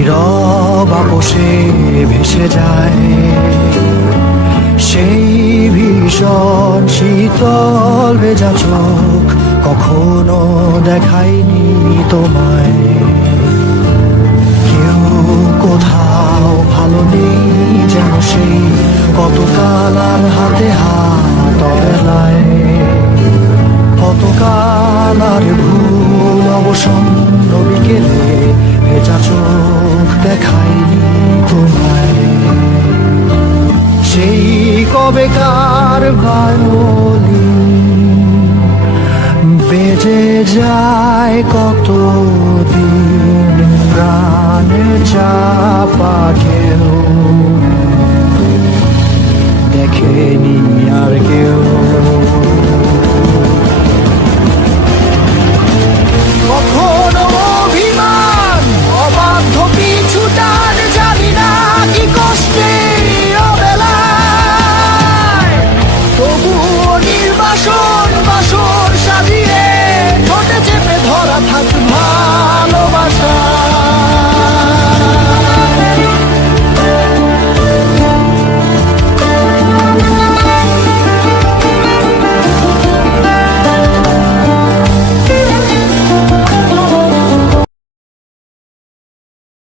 নীরব আপোষে ভেসে যায় সেই ভীষণ শীতল ভেজা চোখ কখনো দেখায়নি তোমায়। কেউ কোথাও ভালো নেই যেন সেই কতকাল আর হাতে হাত অবেলায়, কতকাল আর ভুল অবসন্ন বিকেলে ভেজা চোখ দেখায়নি তোমায়। সেই কবেকার ভায়োলিন বেজে যায় কতদিন প্রাণে চাপা ঢেউ দেখেনি আর কেউ।